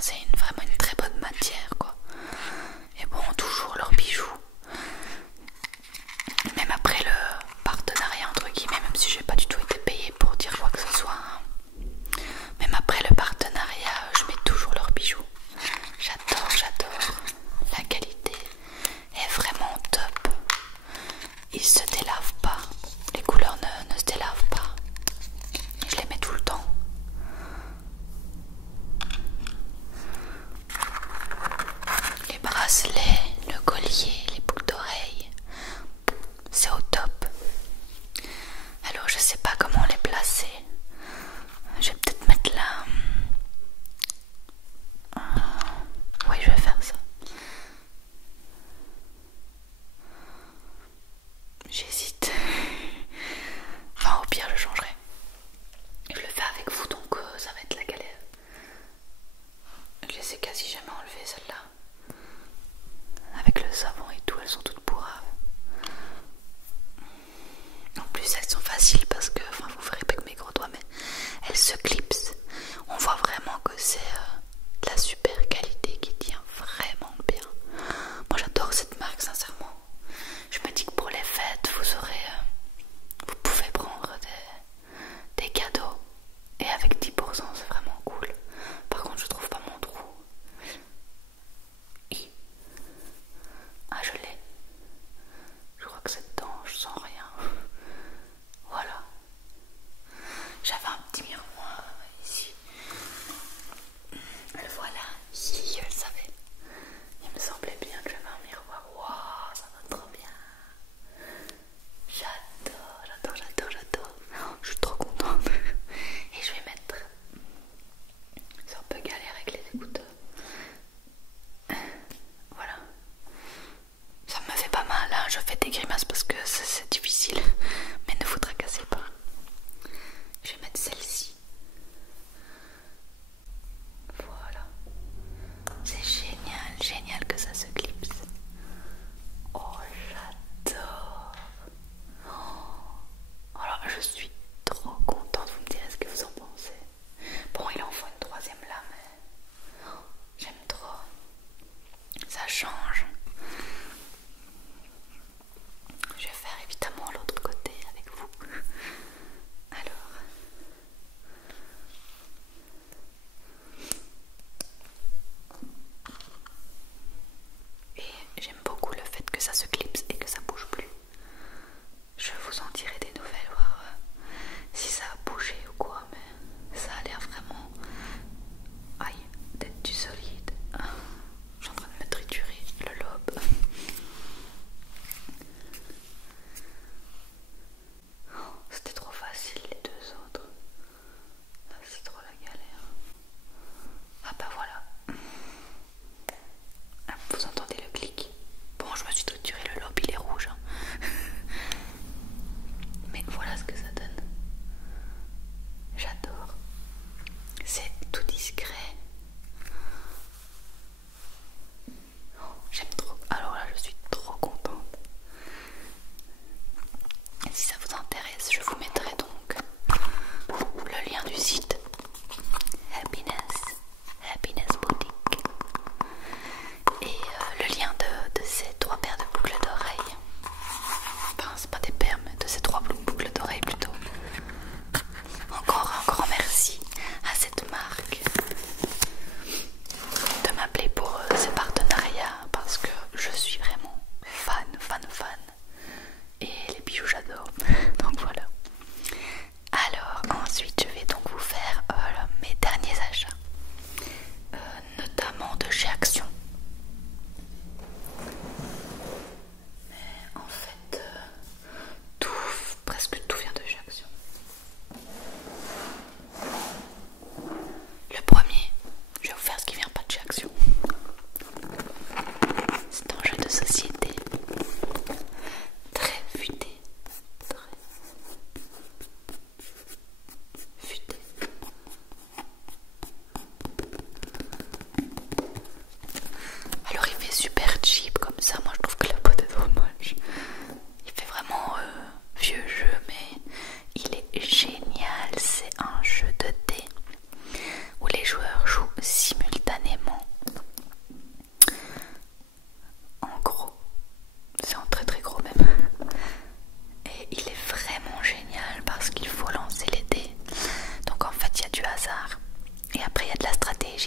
c'est vraiment une très bonne matière quoi. Et bon, toujours leurs bijoux. Même après le partenariat entre guillemets, même si j'ai pas du tout été payée pour dire quoi que ce soit, hein. Même après le partenariat, je mets toujours leurs bijoux. J'adore, j'adore. La qualité est vraiment top. Ils se délavent pas. Les couleurs ne se délavent pas. Et je les mets tout le temps. Les bracelets, le collier, les boucles d'oreilles, c'est au top. Alors je sais pas comment les placer. Je vais peut-être mettre là. Oui, je vais faire ça. J'hésite. Enfin, au pire, je changerai. Je le fais avec vous, donc ça va être la galère. Je les ai quasi jamais enlevées, celles-là. Avec le savon et tout, elles sont toutes pourraves. En plus, elles sont faciles parce que, enfin, vous verrez pas que mes gros doigts, mais elles se clipsent. On voit vraiment que c'est de la super qualité qui tient vraiment bien. Moi, j'adore cette marque, sincèrement. Je me dis que pour les fêtes, vous pouvez prendre des cadeaux. Et avec 10%, c'est vraiment cool. Par contre, je trouve pas mon trou.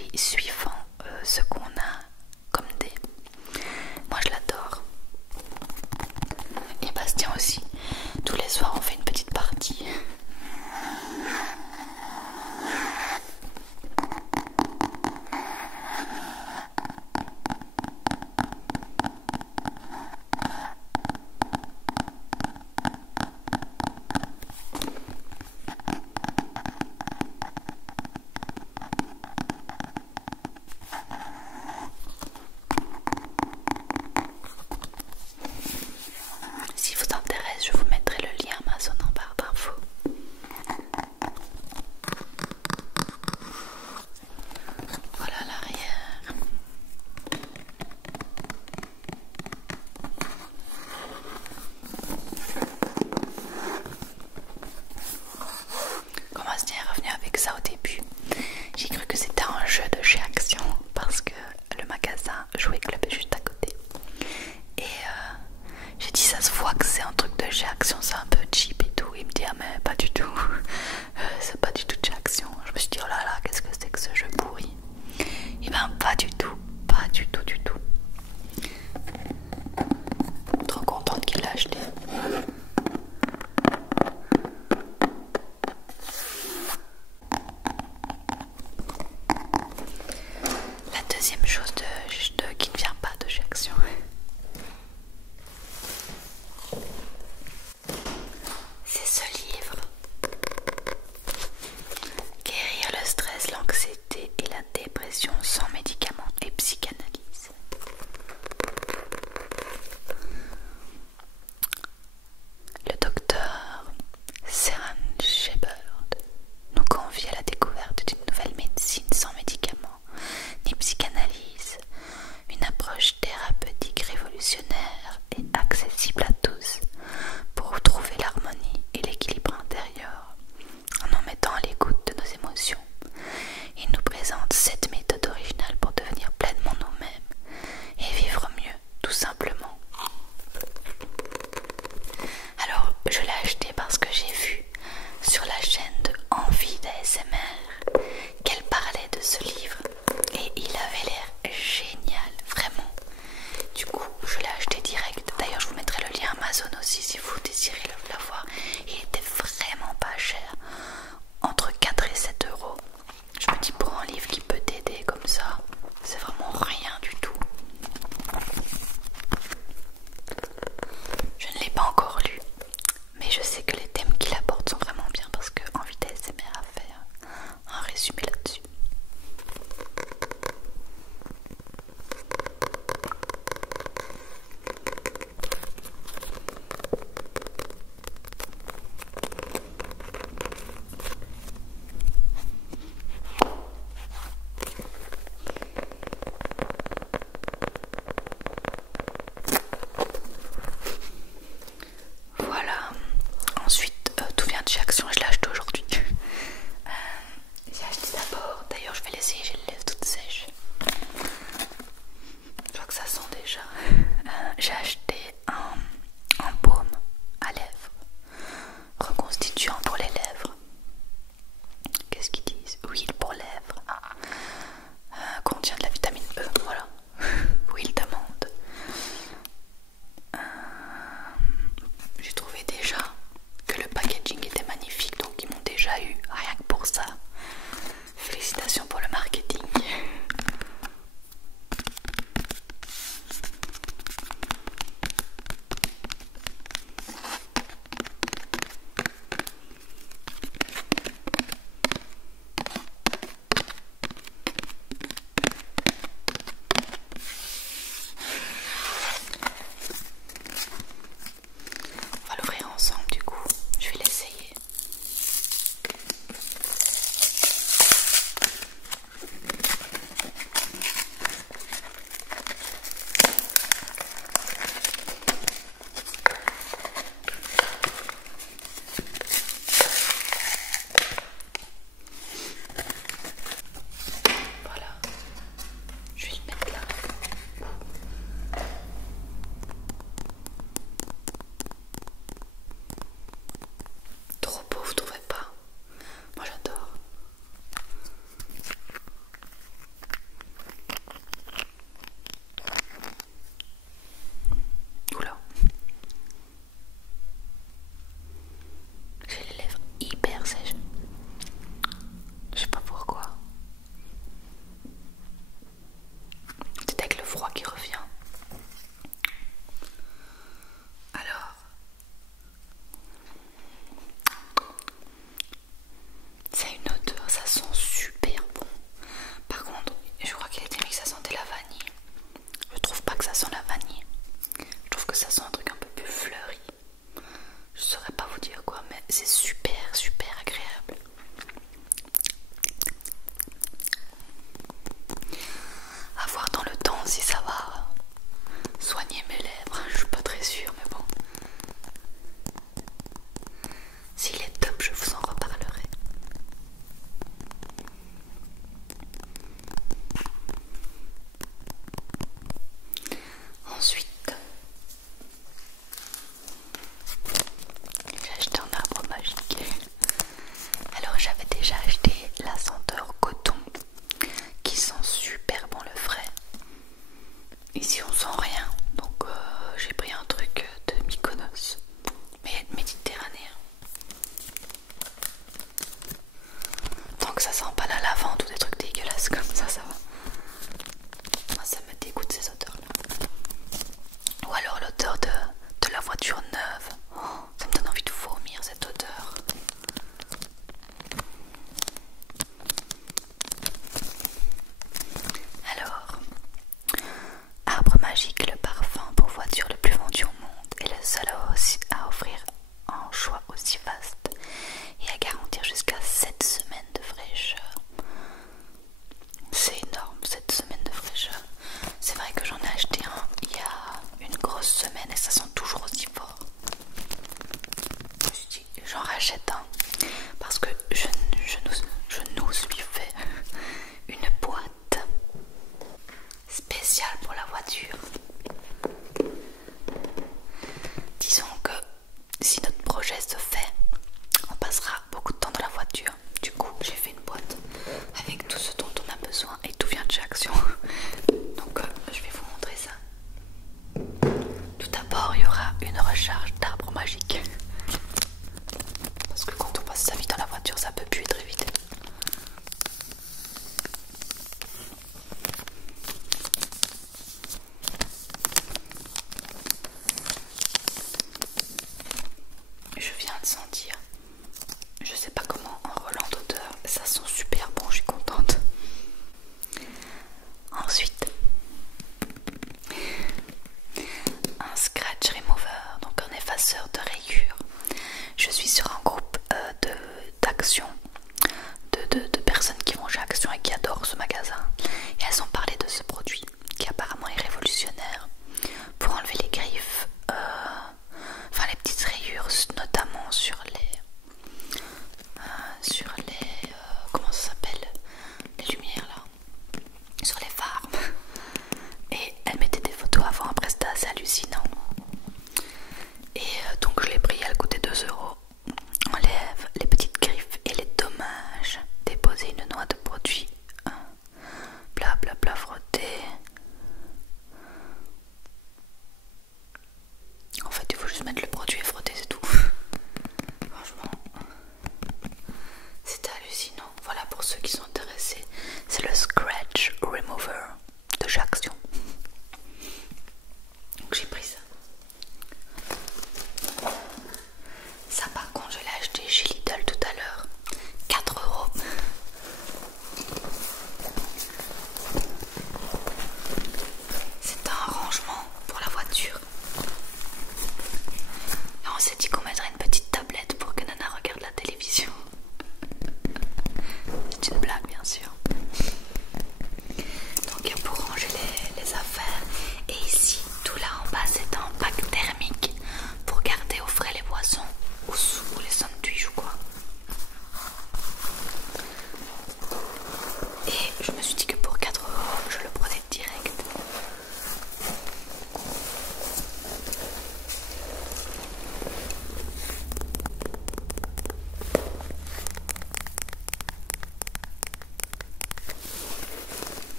énergie suivant ce qu'on a comme dé. Moi je l'adore. Et Bastien aussi. Tous les soirs on fait une petite partie. Si vous intéresse, je vous mettrai le lien Amazon en barre d'infos. Voilà l'arrière. Quand Bastien est revenu avec ça au début, j'ai cru que c'était un jeu de chez Action parce que le magasin Jouet Club est juste à côté. Et j'ai dit ça se voit que c'est un truc de chez Action, c'est un peu cheap et tout. Il me dit ah mais pas du tout, c'est pas du tout de chez Action. Je me suis dit oh là là, qu'est-ce que c'est que ce jeu pourri. Et ben pas du tout, pas du tout du tout. Trop contente qu'il l'a acheté. La deuxième chose qui ne vient pas de chez Action, c'est ce livre. Guérir le stress, l'anxiété et la dépression sans médicaments et psychanalyse. Le docteur Sean Shepard nous convie à la découverte d'une nouvelle médecine sans médicaments ni psychanalyse, une approche thérapeutique révolutionnaire et accessible à tous pour trouver l'harmonie et l'équilibre intérieur en nous mettant à l'écoute de nos émotions. Il nous présente 7 méthodes originales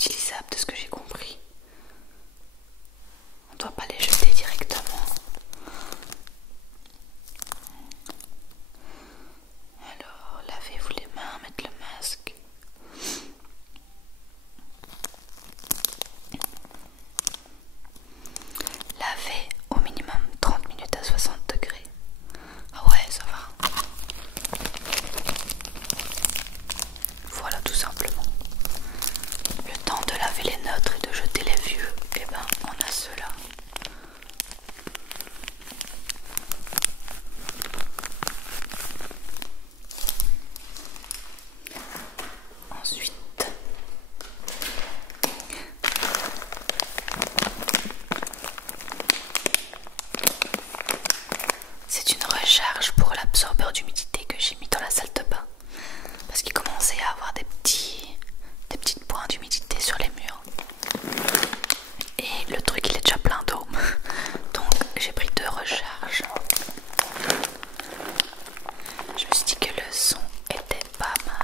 réutilisables de ce que j'ai compris. On ne doit pas les jeter directement. Alors, lavez-vous les mains, mettre le masque. Lavez au minimum 30 minutes à 60 degrés. Ah ouais, ça va. Voilà, tout simplement. Le temps de laver les neutres et de jeter les vieux, et ben on a ceux-là. Ensuite, c'est une recharge pour l'absorbeur d'humidité que j'ai mis dans la salle de bain parce qu'il commençait à avoir des petites points d'humidité sur les murs et le truc il est déjà plein d'eau, donc j'ai pris 2 recharges. Je me suis dit que le son était pas mal.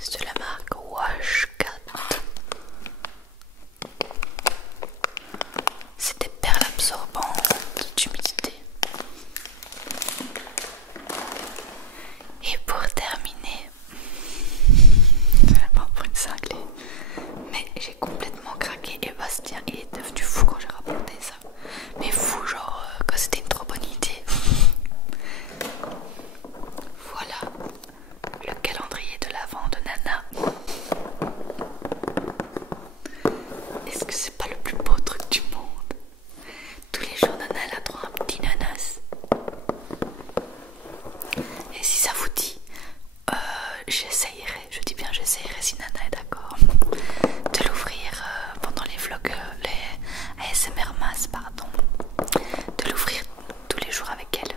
C'est de la marque Washcat. C'est des perles absorbantes d'humidité. Et pour terminer, c'est vraiment pour une cinglée, mais j'ai complètement craqué et Bastien il est devenu fou quand j'ai rapporté ça. Mais fou genre que c'était une trop bonne idée. Voilà le calendrier de l'Avent de Nana. Est-ce que c'est pas le plus beau truc du monde? Tous les jours Nana elle a droit à un petit nanas. Et si ça vous dit, j'essayerai, je dis bien j'essayerai si Nana est d'accord, de l'ouvrir pendant les vlogs, les ASMR Mass, pardon, de l'ouvrir tous les jours avec elle.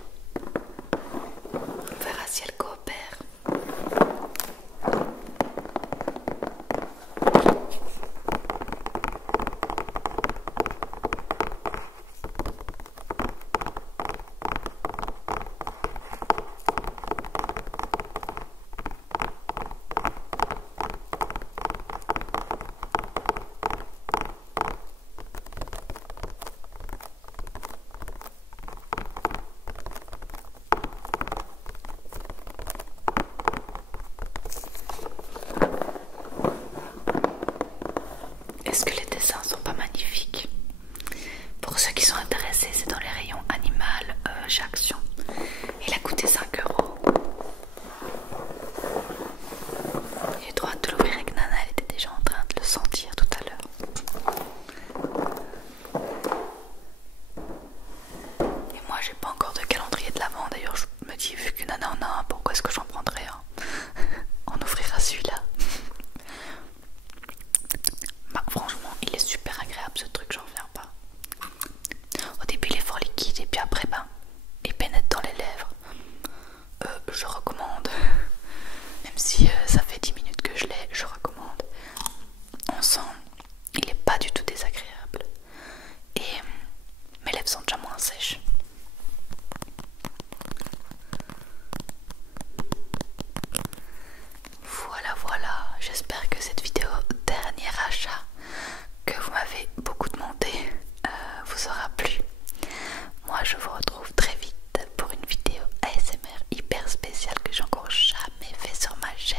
On verra si elle coopère. Est-ce que les dessins sont pas magnifiques? Pour ceux qui sont intéressés, c'est dans les rayons animal chez Action. Il a coûté 5 €. J'ai droit de l'ouvrir avec Nana, elle était déjà en train de le sentir tout à l'heure. Et moi j'ai pas encore de calendrier de l'Avent, d'ailleurs je me dis vu que Nana en a un, pourquoi est-ce que j'en prendrais un? On ouvrira celui-là. Bah, franchement il est super agréable ce truc, j'en reviens pas. Au début il est fort liquide et puis après ben il pénètre dans les lèvres. Je recommande, même si ça fait 10 minutes que je l'ai, je recommande. On sent, il est pas du tout désagréable et mes lèvres sont déjà moins sèches. Voilà, j'espère que cette vidéo dernier achat que vous m'avez beaucoup demandé vous aura plu. Moi je vous retrouve très vite pour une vidéo ASMR hyper spéciale que j'ai encore jamais fait sur ma chaîne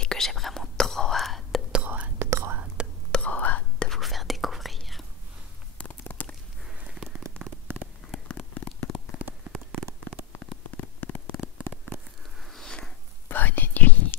et que j'ai vraiment trop hâte de vous faire découvrir. Bonne nuit.